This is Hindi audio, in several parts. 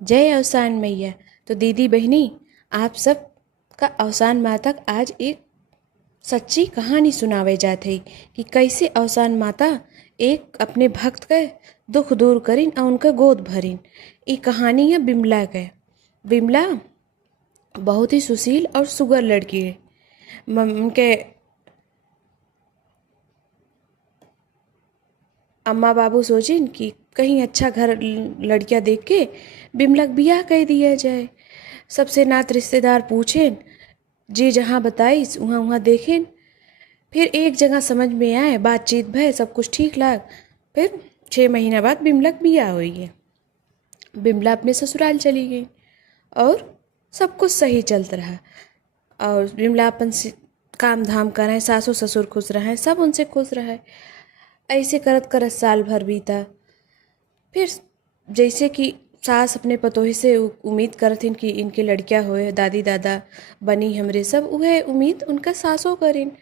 जय अवसान मैया। तो दीदी बहनी, आप सब का अवसान माता आज एक सच्ची कहानी सुनावे जात है कि कैसे अवसान माता एक अपने भक्त के दुख दूर करिन और उनका गोद भरिन। ये कहानी है बिमला के। बिमला बहुत ही सुशील और सुगर लड़की है। उनके अम्मा बाबू सोचिन कि कहीं अच्छा घर लड़कियां देख के बिमला के बियाह कर दिया जाए। सबसे नात रिश्तेदार पूछेन, जी जहाँ बताइस वहाँ वहाँ देखें। फिर एक जगह समझ में आए, बातचीत भय, सब कुछ ठीक लाग। फिर 6 महीना बाद बिमला के बियाह हुई है। बिमला अपने ससुराल चली गई और सब कुछ सही चलता रहा। और बिमला अपन काम धाम करें, सासू ससुर खुश रहें, सब उनसे खुश रहे। ऐसे करत करत साल भर बीता। फिर जैसे कि सास अपने पतोही से उम्मीद करथिन कि इनके लड़कियां होए, दादी दादा बनी हमरे, सब उहे उम्मीद उनका सासो करिन।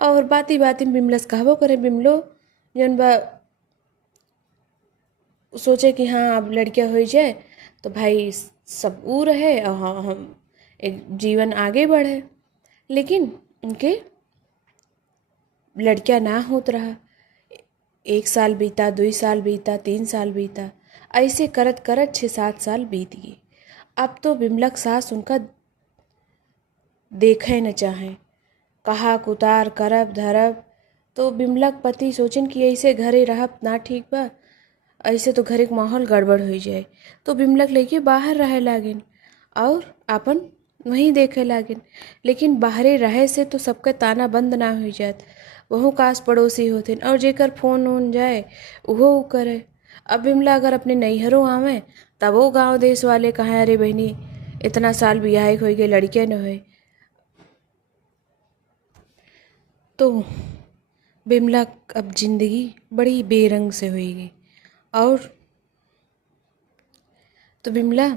और बाती बाती में बिमलस कहबो करे, बिमलो जौन बा सोचे कि हाँ अब लड़कियां हो जाए तो भाई सब ऊ रहे और हम एक जीवन आगे बढ़े। लेकिन उनके लड़कियां ना होत रहा। 1 साल बीता, 2 साल बीता, 3 साल बीता, ऐसे करत करत 6-7 साल बीत गए। अब तो बिमलक सास उनका देखे न चाहे, कहा कुतार करब धरब। तो बिमलक पति सोचन कि ऐसे घरे रहब ना ठीक बा, ऐसे तो घरे के माहौल गड़बड़ हो जाए। तो बिमलक लेके बाहर रहे लागिन और अपन वहीं देखे लागिन। लेकिन बाहरे रहे से तो सबके ताना बंद ना हो जात। वहू कास पड़ोसी होथिन और जेकर फोन ओन जाए उहो करे। अब बिमला अगर अपने नैहरों आवे तब वो गाँव देश वाले कहें, अरे बहनी इतना साल बियाह हो गए लड़के न होए। तो बिमला अब जिंदगी बड़ी बेरंग से हुई। और तो बिमला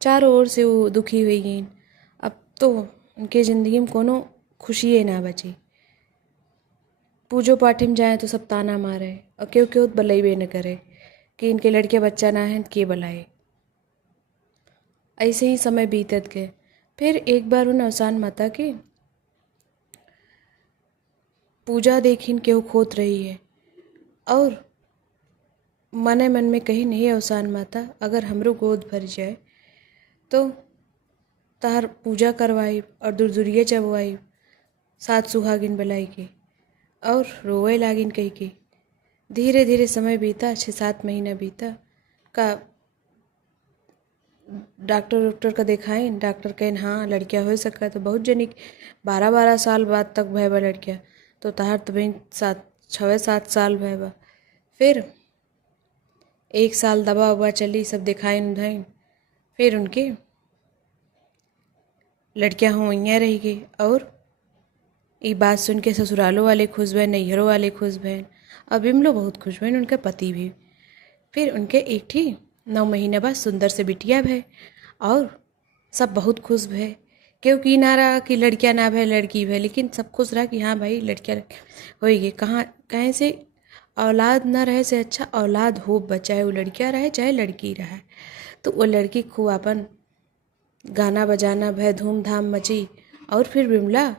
चारों ओर से वो दुखी हुई गई। अब तो उनके ज़िंदगी में कोनो खुशिये ना बची। पूजो पाठी में जाए तो सब ताना मारे और क्यों क्यों बलैबे न करे कि इनके लड़के बच्चा ना है के बलाए। ऐसे ही समय बीतत गए। फिर एक बार उन अवसान माता की पूजा देखिन केहू खोत रही है और मने मन में कही, नहीं अवसान माता अगर हमरो गोद भर जाए तो तार पूजा करवाई और दूरदूरिये चबवाई, सात सुहागिन बुलाई के। और रोवे लागिन कही के। धीरे धीरे समय बीता, 6-7 महीना बीता। का डॉक्टर का दिखाइन, डॉक्टर कहें हाँ लड़कियां हो सका। तो बहुत जनी 12-12 साल बाद तक भय बा लड़कियां। तो ताहर तो बहन 6-7 साल भय बा। फिर 1 साल दवा उवा चली, सब दिखाइन उधाइन। फिर उनके लड़कियां हुईयाँ रह गई। और ये बात सुन के ससुरालों वाले खुश भैन, नैहरों वाले खुश भैन और बिमलो बहुत खुश भैन, उनके पति भी। फिर उनके एक ही 9 महीने बाद सुंदर से बिटिया भय और सब बहुत खुश भय। क्योंकि ना रहा कि लड़कियां ना भय लड़की भय, लेकिन सब खुश रहा कि हाँ भाई लड़कियां होएगी। कहाँ कहीं से औलाद ना रहे से अच्छा औलाद हो, चाहे वो लड़कियां रहे चाहे लड़की रहे। तो वो लड़की खूब अपन गाना बजाना भय, धूमधाम मची। और फिर बिमला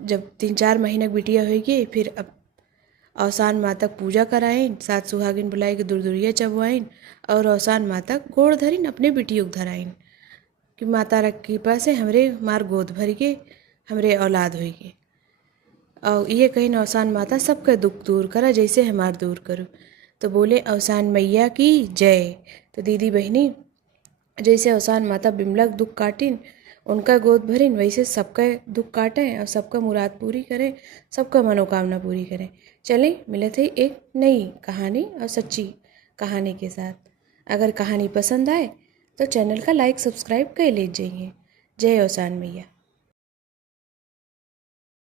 जब 3-4 महीने बिटिया होगी, फिर अब अवसान माता पूजा कराइन, सात सुहागिन बुलाई के दूरदूरिया चबवाइन और अवसान माता गोड़ धरिन अपने बिटियों के धराइन कि माता रख कृपा से हमरे मार गोद भर के हमरे औलाद होइगे। और ये कहीं अवसान माता सबका दुख दूर करा जैसे हमार दूर करो। तो बोले अवसान मैया की जय। तो दीदी बहनी, जैसे अवसान माता बिमला दुख काटिन, उनका गोद भरिन, वैसे सबका दुख काटें और सबका मुराद पूरी करें, सबका मनोकामना पूरी करें। चलें मिले थे एक नई कहानी और सच्ची कहानी के साथ। अगर कहानी पसंद आए तो चैनल का लाइक सब्सक्राइब कर लीजिए। जय अवसान मैया।